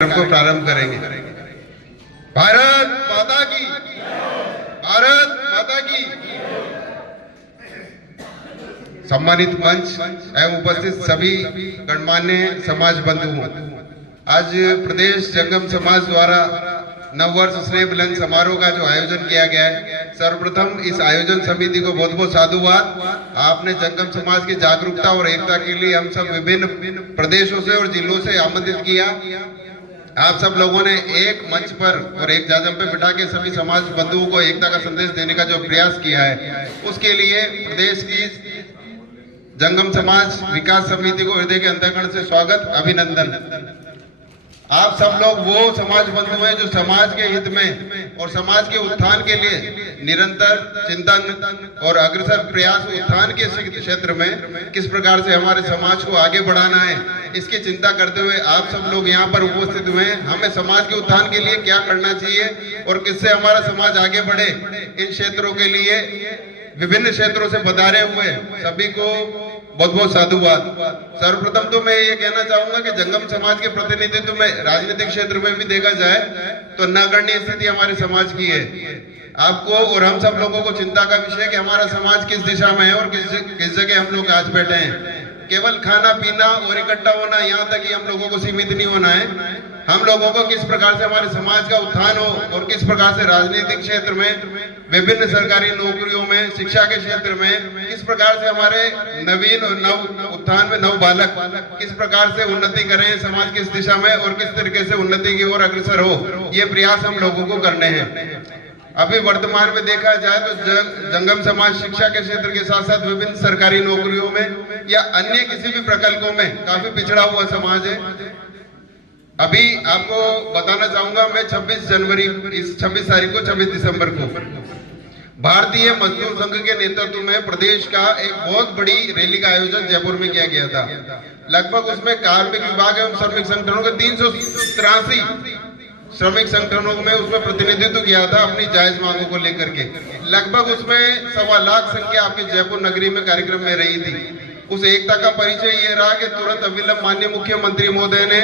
को प्रारंभ करेंगे। भारत माता की, भारत माता की। सम्मानित मंच एवं उपस्थित सभी गणमान्य समाज बंधुओं, आज प्रदेश जंगम समाज द्वारा नववर्ष स्नेह मिलन समारोह का जो आयोजन किया गया है, सर्वप्रथम इस आयोजन समिति को बहुत बहुत साधुवाद। आपने जंगम समाज की जागरूकता और एकता के लिए हम सब विभिन्न प्रदेशों से और जिलों से आमंत्रित किया। आप सब लोगों ने एक मंच पर और एक जाजम पे बिठा के सभी समाज बंधुओं को एकता का संदेश देने का जो प्रयास किया है, उसके लिए प्रदेश की जंगम समाज विकास समिति को हृदय के अंतःकरण से स्वागत, अभिनंदन। आप सब लोग वो समाज बंधु हैं जो समाज के हित में और समाज के उत्थान के लिए निरंतर चिंतन और अग्रसर प्रयास, उत्थान के क्षेत्र में किस प्रकार से हमारे समाज को आगे बढ़ाना है, इसकी चिंता करते हुए आप सब लोग यहाँ पर उपस्थित हुए हैं। हमें समाज के उत्थान के लिए क्या करना चाहिए और किससे हमारा समाज आगे बढ़े, इन क्षेत्रों के लिए विभिन्न क्षेत्रों से पधारे हुए सभी को बहुत बहुत साधुवाद। सर्वप्रथम तो मैं ये कहना चाहूंगा कि जंगम समाज के प्रतिनिधित्व में राजनीतिक क्षेत्र में भी देखा जाए तो नगण्य स्थिति हमारे समाज की है। आपको और हम सब लोगों को चिंता का विषय है कि हमारा समाज किस दिशा में है और किस जगह हम लोग आज बैठे हैं। केवल खाना पीना और इकट्ठा होना, यहाँ तक ही हम लोगों को सीमित नहीं होना है। हम लोगों को किस प्रकार से हमारे समाज का उत्थान हो और किस प्रकार से राजनीतिक क्षेत्र में, विभिन्न सरकारी नौकरियों में, शिक्षा के क्षेत्र में किस प्रकार से हमारे नवीन और नव उत्थान में नव बालक किस प्रकार से उन्नति करें, समाज किस दिशा में और किस तरीके से उन्नति की ओर अग्रसर हो, ये प्रयास हम लोगों को करने हैं। अभी वर्तमान में देखा जाए तो जंगम समाज शिक्षा के क्षेत्र के साथ साथ विभिन्न सरकारी नौकरियों में या अन्य किसी भी प्रकल्पों में काफी पिछड़ा हुआ समाज है। अभी आपको बताना चाहूंगा, मैं 26 तारीख को 26 दिसंबर को भारतीय मजदूर संघ के नेतृत्व में प्रदेश का एक बहुत बड़ी रैली का आयोजन जयपुर में किया गया था। लगभग उसमें कार्मिक विभाग एवं श्रमिक संगठनों के 383 श्रमिक संगठनों में उसमें प्रतिनिधित्व किया था अपनी जायज मांगों को लेकर के। लगभग उसमें 1.25 लाख संख्या आपके जयपुर नगरी में कार्यक्रम में रही थी। उस एकता का परिचय ये रहा कि तुरंत अविलंब माननीय मुख्यमंत्री महोदय ने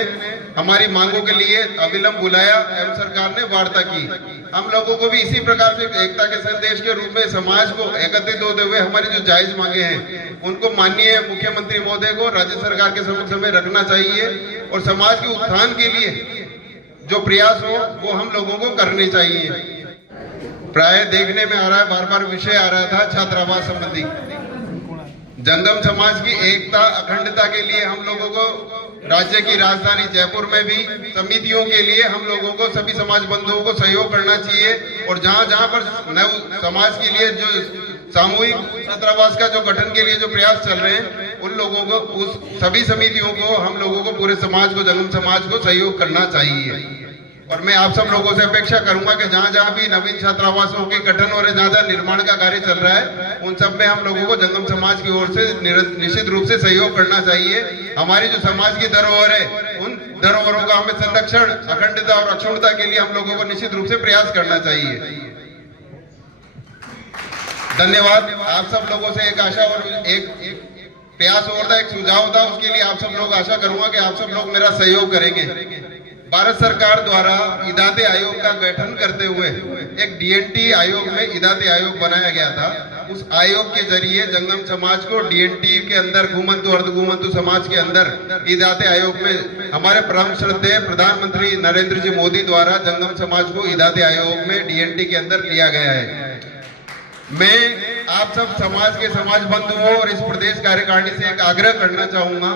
हमारी मांगों के लिए अविलंब बुलाया एवं सरकार ने वार्ता की। हम लोगों को भी इसी प्रकार से एकता के संदेश के रूप में समाज को एकत्रित होते हुए हमारी जो जायज मांगे हैं उनको माननीय मुख्यमंत्री महोदय को राज्य सरकार के समक्ष में रखना चाहिए और समाज के उत्थान के लिए जो प्रयास हो वो हम लोगों को करने चाहिए। प्राय देखने में आ रहा है, बार बार विषय आ रहा था छात्रावास संबंधी। जंगम समाज की एकता अखंडता के लिए हम लोगों को राज्य की राजधानी जयपुर में भी समितियों के लिए हम लोगों को सभी समाज बंधुओं को सहयोग करना चाहिए और जहां जहां पर नव समाज के लिए जो सामूहिक छात्रावास का जो गठन के लिए जो प्रयास चल रहे हैं उन लोगों को, उस सभी समितियों को हम लोगों को, पूरे समाज को, जंगम समाज को सहयोग करना चाहिए। और मैं आप सब लोगों से अपेक्षा करूंगा कि जहां जहां भी नवीन छात्रावासों के गठन और जहां जहां निर्माण का कार्य चल रहा है उन सब में हम लोगों को जंगम समाज की ओर से निश्चित रूप से सहयोग करना चाहिए। हमारी जो समाज की धरोहर है उन धरोहरों का हमें संरक्षण, अखंडता और अक्षुण्णता के लिए हम लोगों को निश्चित रूप से प्रयास करना चाहिए। धन्यवाद। आप सब लोगों से एक आशा और एक प्रयास और था, एक सुझाव था, उसके लिए आप सब लोग आशा करूंगा कि आप सब लोग मेरा सहयोग करेंगे। भारत सरकार द्वारा इदाते आयोग का गठन करते हुए एक डीएनटी आयोग में इदाते आयोग बनाया गया था। उस आयोग के जरिए जंगम समाज को डीएनटी के अंदर घुमंतु अर्धघुमंतु समाज के अंदर इदाते आयोग में हमारे परम श्रद्धेय प्रधानमंत्री नरेंद्र जी मोदी द्वारा जंगम समाज को इदाते आयोग में डीएनटी के अंदर लिया गया है। मैं आप सब समाज के समाज बंधुओं और इस प्रदेश कार्यकारिणी से एक आग्रह करना चाहूंगा,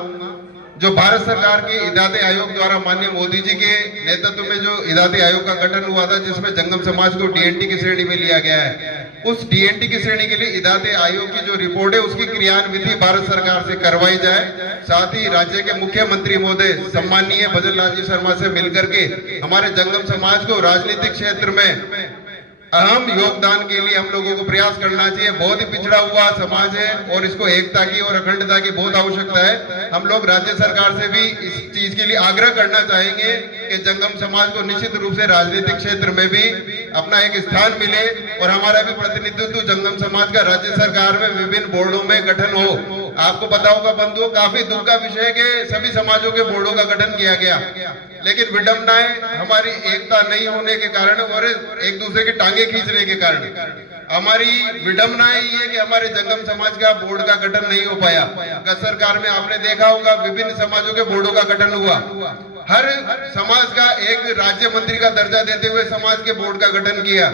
जो भारत सरकार के इदाते आयोग द्वारा माननीय मोदी जी के नेतृत्व में जो इदाते आयोग का गठन हुआ था जिसमें जंगम समाज को डीएनटी की श्रेणी में लिया गया है, उस डीएनटी की श्रेणी के लिए इदाते आयोग की जो रिपोर्ट है उसकी क्रियान्विति भारत सरकार से करवाई जाए। साथ ही राज्य के मुख्यमंत्री महोदय सम्माननीय भजन लाल जी शर्मा से मिलकर के हमारे जंगम समाज को राजनीतिक क्षेत्र में अहम योगदान के लिए हम लोगों को प्रयास करना चाहिए। बहुत ही पिछड़ा हुआ समाज है और इसको एकता की और अखंडता की बहुत आवश्यकता है। हम लोग राज्य सरकार से भी इस चीज के लिए आग्रह करना चाहेंगे कि जंगम समाज को निश्चित रूप से राजनीतिक क्षेत्र में भी अपना एक स्थान मिले और हमारा भी प्रतिनिधित्व जंगम समाज का राज्य सरकार में विभिन्न बोर्डों में गठन हो। आपको पता होगा बंधुओं, काफी दुख का विषय है कि सभी समाजों के बोर्डों का गठन किया गया। लेकिन विडंबनाएं हमारी एकता नहीं होने के कारण और एक दूसरे की टांगे खींचने के कारण हमारी विडंबनाएं ये है कि हमारे जंगम समाज का बोर्ड का गठन नहीं हो पाया। गत सरकार में आपने देखा होगा विभिन्न समाजों के बोर्डों का गठन हुआ, हर समाज का एक राज्य मंत्री का दर्जा देते हुए समाज के बोर्ड का गठन किया,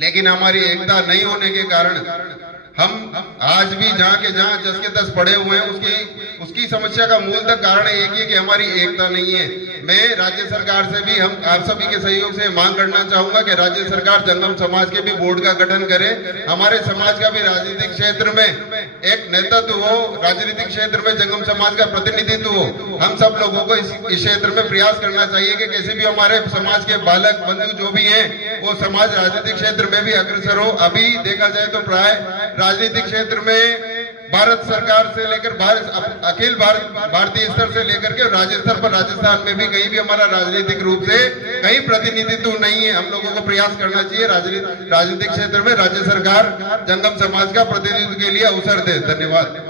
लेकिन हमारी एकता नहीं होने के कारण हम आज भी जहां के जहां 10 के 10 पड़े हुए हैं। उसकी समस्या का मूलतः कारण एक ही है कि हमारी एकता नहीं है। मैं राज्य सरकार से भी हम आप सभी के सहयोग से मांग करना चाहूंगा कि राज्य सरकार जंगम समाज के भी बोर्ड का गठन करे, हमारे समाज का भी राजनीतिक क्षेत्र में एक नेतृत्व हो, राजनीतिक क्षेत्र में जंगम समाज का प्रतिनिधित्व हो। हम सब लोगों को इस क्षेत्र में प्रयास करना चाहिए कि कैसे भी हमारे समाज के बालक बंधु जो भी हैं वो समाज राजनीतिक क्षेत्र में भी अग्रसर हो। अभी देखा जाए तो प्राय राजनीतिक क्षेत्र में भारत सरकार से लेकर अखिल भारतीय स्तर से लेकर के राज्य स्तर पर राजस्थान में भी कहीं भी हमारा राजनीतिक रूप से कहीं प्रतिनिधित्व नहीं है। हम लोगों को प्रयास करना चाहिए राजनीतिक क्षेत्र में राज्य सरकार जंगम समाज का प्रतिनिधित्व के लिए अवसर दे। धन्यवाद।